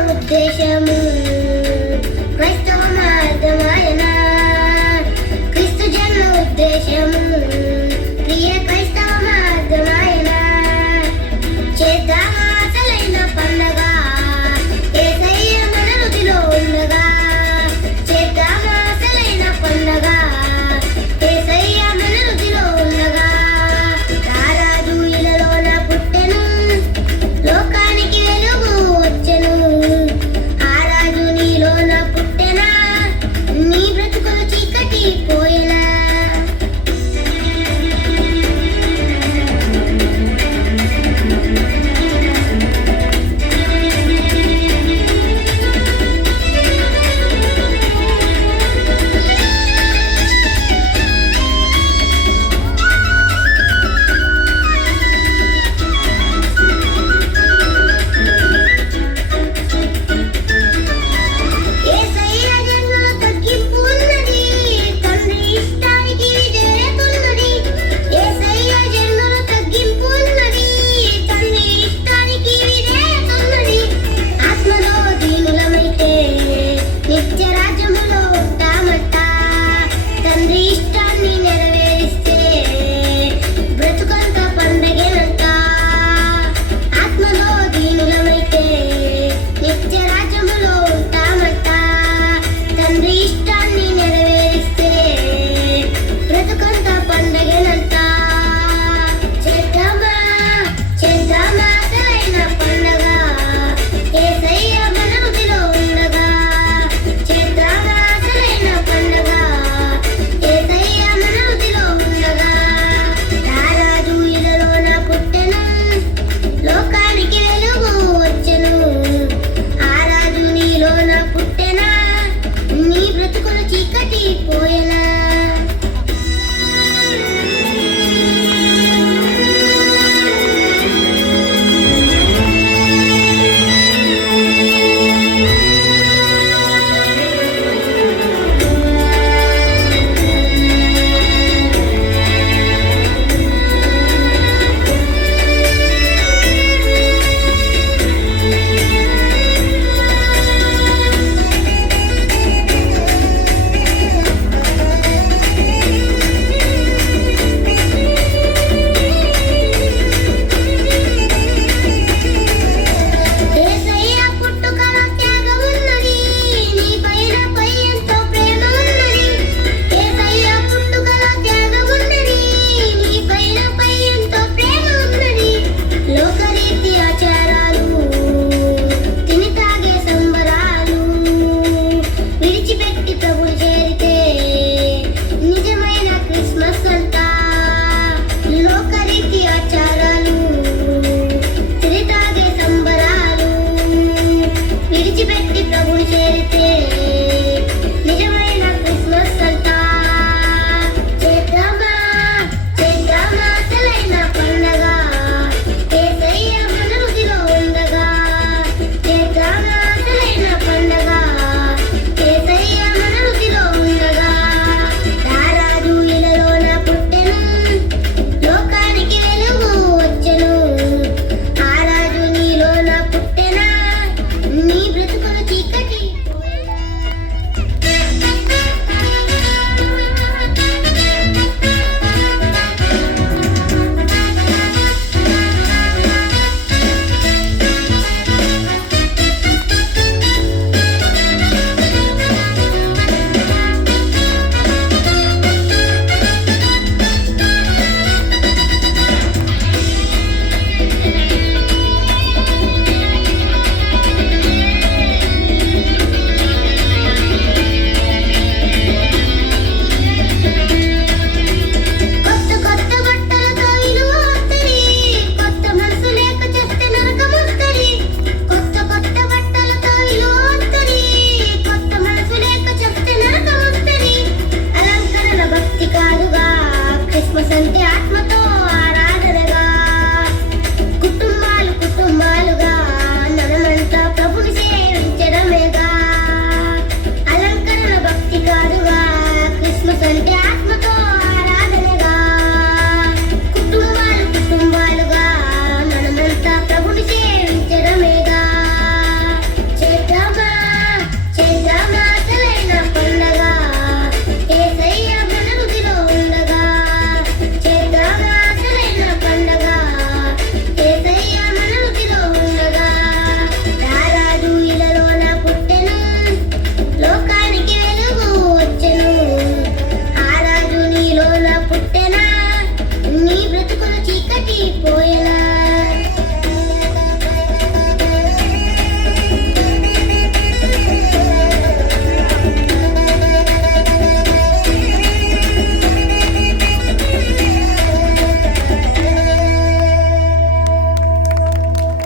location.